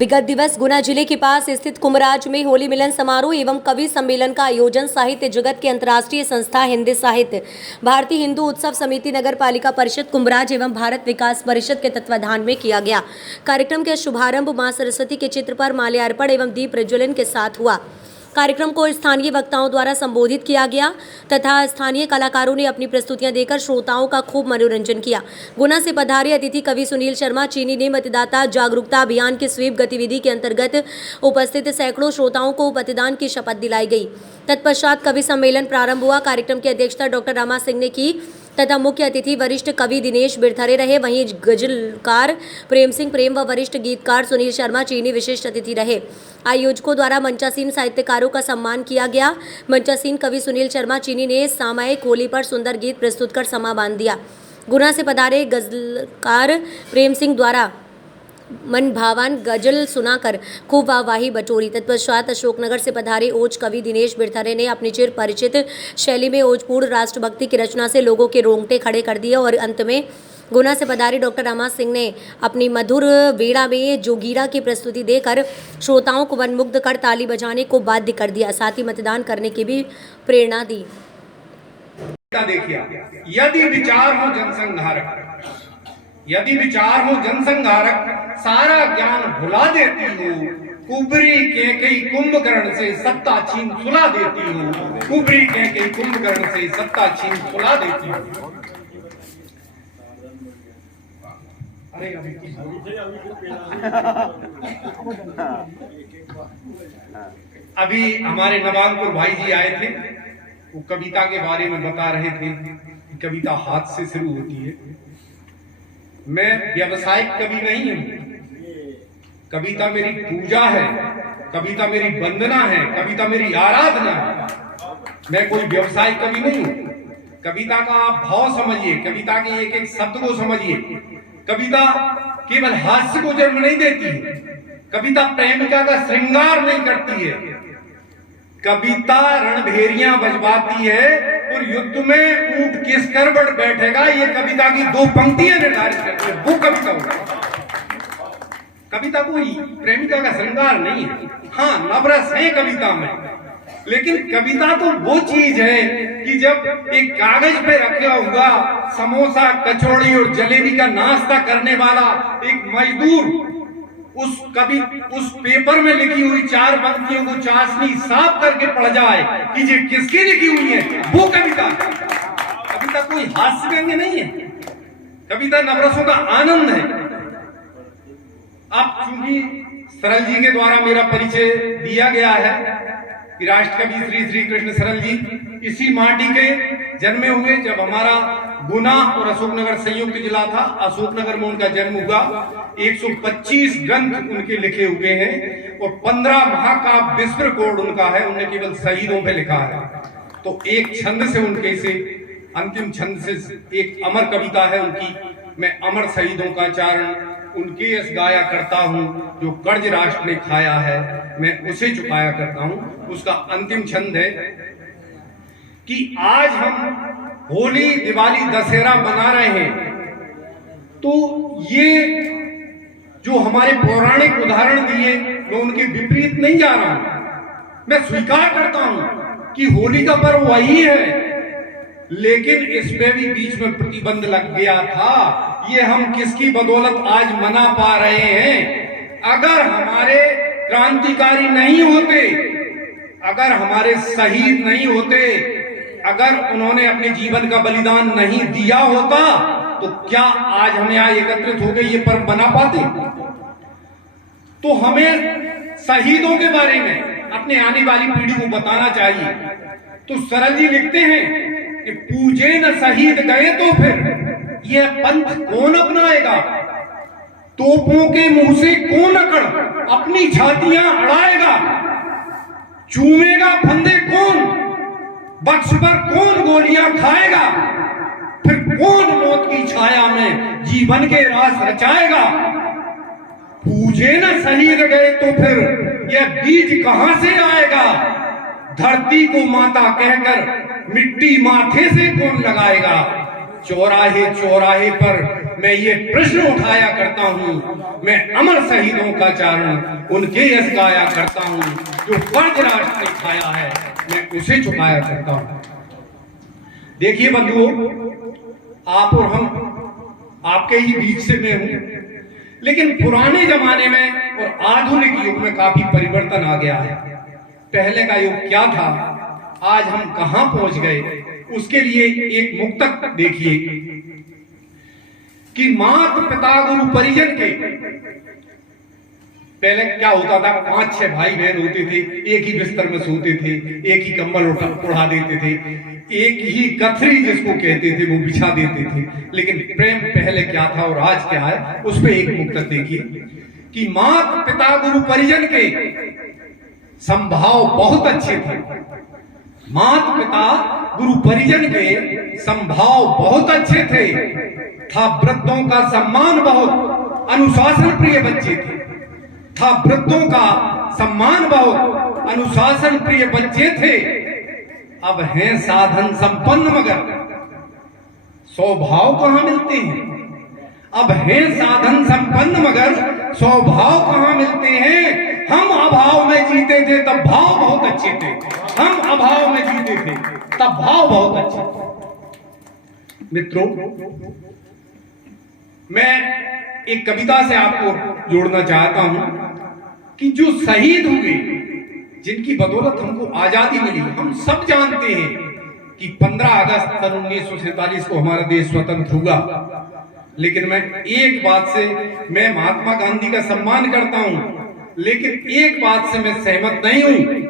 विगत दिवस गुना जिले के पास स्थित कुमराज में होली मिलन समारोह एवं कवि सम्मेलन का आयोजन साहित्य जगत की अंतर्राष्ट्रीय संस्था हिंदी साहित्य, भारतीय हिंदू उत्सव समिति, नगर पालिका परिषद कुमराज एवं भारत विकास परिषद के तत्वाधान में किया गया। कार्यक्रम के शुभारंभ मां सरस्वती के चित्र पर माल्यार्पण एवं दीप प्रज्वलन के साथ हुआ। कार्यक्रम को स्थानीय वक्ताओं द्वारा संबोधित किया गया तथा स्थानीय कलाकारों ने अपनी प्रस्तुतियां देकर श्रोताओं का खूब मनोरंजन किया। गुना से पधारे अतिथि कवि सुनील शर्मा चीनी ने मतदाता जागरूकता अभियान की स्वीप गतिविधि के अंतर्गत उपस्थित सैकड़ों श्रोताओं को मतदान की शपथ दिलाई गई। तत्पश्चात कवि सम्मेलन प्रारंभ हुआ। कार्यक्रम की अध्यक्षता डॉक्टर रमा सिंह ने की तथा मुख्य अतिथि वरिष्ठ कवि दिनेश बिरथरे रहे। वहीं गजलकार प्रेम सिंह प्रेम व वरिष्ठ गीतकार सुनील शर्मा चीनी विशिष्ट अतिथि रहे। आयोजकों द्वारा मंचासीन साहित्यकारों का सम्मान किया गया। मंचासीन कवि सुनील शर्मा चीनी ने सामयिक होली पर सुंदर गीत प्रस्तुत कर समा बांध दिया। गुना से पधारे गजलकार प्रेम सिंह द्वारा मन भावन गजल सुनाकर खूब वाहवाही बटोरी। तत्पश्चात अशोकनगर से पधारे ओज कवि दिनेश बिरथरे ने अपनी चिर परिचित शैली में ओजपूर्ण राष्ट्रभक्ति की रचना से लोगों के रोंगटे खड़े कर दिए और अंत में गुना से पधारे डॉक्टर रमा सिंह ने अपनी मधुर वीणा में जोगीरा की प्रस्तुति देकर श्रोताओं को मनमुग्ध कर ताली बजाने को बाध्य कर दिया। साथ ही मतदान करने की भी प्रेरणा दी। यदि विचार हो जनसंहारक, यदि विचार हो जनसंहारक, सारा ज्ञान भुला देती हो। कुबरी के कई कुंभकर्ण से सत्ता छीन सुला देती हो। कुबरी के कई कुंभकर्ण से सत्ता छीन सुला देती हो। अभी हमारे नवांकुर भाई जी आए थे, वो कविता के बारे में बता रहे थे। कविता हाथ से शुरू होती है। मैं व्यावसायिक कवि नहीं हूं। कविता मेरी पूजा है, कविता मेरी वंदना है, कविता मेरी आराधना है। मैं कोई व्यवसायिक कवि नहीं हूं। कविता का आप भाव समझिए, कविता के एक एक शब्द को समझिए। कविता केवल हास्य को जन्म नहीं देती है। कविता प्रेमिका का श्रृंगार नहीं करती है। कविता रणभेरियां बजवाती है और युद्ध में ऊंट किस करवट बैठेगा ये कविता की दो पंक्तियां निर्धारित करती है। वो कविता होगी। कविता कोई प्रेमिका का श्रृंगार नहीं है। हाँ, नवरस है कविता में, लेकिन कविता तो वो चीज है कि जब एक कागज पे रखा हुआ समोसा, कचौड़ी और जलेबी का नाश्ता करने वाला एक मजदूर उस पेपर में लिखी हुई चार पंक्तियों को चाशनी साफ करके पढ़ जाए कि ये किसकी लिखी हुई है, वो कविता। कविता कोई हास्य व्यंग्य नहीं है। कविता नवरसों का आनंद है। अब चूंकि सरल जी के द्वारा मेरा परिचय दिया गया है कि राष्ट्रकवि श्री श्री कृष्ण सरल जी इसी माटी के जन्मे हुए। जब हमारा गुना और अशोकनगर संयुक्त जिला था, अशोकनगर में उनका जन्म हुआ। 125 ग्रंथ उनके लिखे हुए हैं और 15 महाकाव्य विश्व कोड उनका है। उन्होंने केवल शहीदों पे लिखा है। तो एक छंद से उनके से अंतिम छंद से एक अमर कविता है उनकी। मैं अमर शहीदों का चारण उनके यश गाया करता हूं, जो कर्ज राष्ट्र ने खाया है मैं उसे चुकाया करता हूं। उसका अंतिम छंद है कि आज हम होली, दिवाली, दशहरा मना रहे हैं, तो ये जो हमारे पौराणिक उदाहरण दिए मैं उनके विपरीत नहीं जा रहा हूं। मैं स्वीकार करता हूं कि होली का पर्व वही है, लेकिन इसमें भी बीच में प्रतिबंध लग गया था। ये हम किसकी बदौलत आज मना पा रहे हैं? अगर हमारे क्रांतिकारी नहीं होते, अगर हमारे शहीद नहीं होते, अगर उन्होंने अपने जीवन का बलिदान नहीं दिया होता, तो क्या आज हम यहाँ एकत्रित होकर ये पर्व मना पाते? तो हमें शहीदों के बारे में अपने आने वाली पीढ़ी को बताना चाहिए। तो सरल जी लिखते हैं कि पूजे न शहीद गए तो फिर यह पंथ कौन अपनाएगा? तोपों के मुंह से कौन अकड़ अपनी छातियां अड़ाएगा? चूमेगा फंदे कौन? बक्स पर कौन गोलियां खाएगा? फिर कौन मौत की छाया में जीवन के रास रचाएगा? पूजे न शहीद गए तो फिर यह बीज कहां से आएगा? धरती को माता कहकर मिट्टी माथे से कौन लगाएगा? चौराहे चौराहे पर मैं ये प्रश्न उठाया करता हूँ, मैं अमर शहीदों का चारण उनके यश गाया करता हूँ, जो फर्ज राष्ट्र ने खाया है मैं उसे चुकाया करता हूँ। देखिए बंधुओं, आप और हम आपके ही बीच से मैं हूं, लेकिन पुराने जमाने में और आधुनिक युग में काफी परिवर्तन आ गया है। पहले का युग क्या था, आज हम कहां पहुंच गए, उसके लिए एक मुक्तक देखिए कि मात पिता गुरु परिजन के, पहले क्या होता था, 5-6 भाई बहन होते थे, एक ही बिस्तर में सोते थे, एक ही कंबल उड़ा देते थे, एक ही कथरी जिसको कहते थे वो बिछा देते थे। लेकिन प्रेम पहले क्या था और आज क्या है, उस पर एक मुक्तक देखिए कि मात पिता गुरु परिजन के संभाव बहुत अच्छे थे। मात पिता गुरु परिजन के संभाव बहुत अच्छे थे, था वृद्धों का सम्मान बहुत, अनुशासन प्रिय बच्चे थे। था वृद्धों का सम्मान बहुत, अनुशासन प्रिय बच्चे थे। अब हैं साधन संपन्न मगर स्वभाव कहां मिलते हैं। अब हैं साधन संपन्न मगर स्वभाव कहां मिलते हैं। हम अभाव में जीते थे तब भाव बहुत अच्छे थे, हम अभाव में जीते थे तब भाव बहुत अच्छे थे। मित्रों, मैं एक कविता से आपको जोड़ना चाहता हूं कि जो शहीद हुए, जिनकी बदौलत हमको आजादी मिली, हम सब जानते हैं कि 15 अगस्त सन 1947 को हमारा देश स्वतंत्र हुआ। लेकिन मैं एक बात से, मैं महात्मा गांधी का सम्मान करता हूं, लेकिन एक बात से मैं सहमत नहीं हूं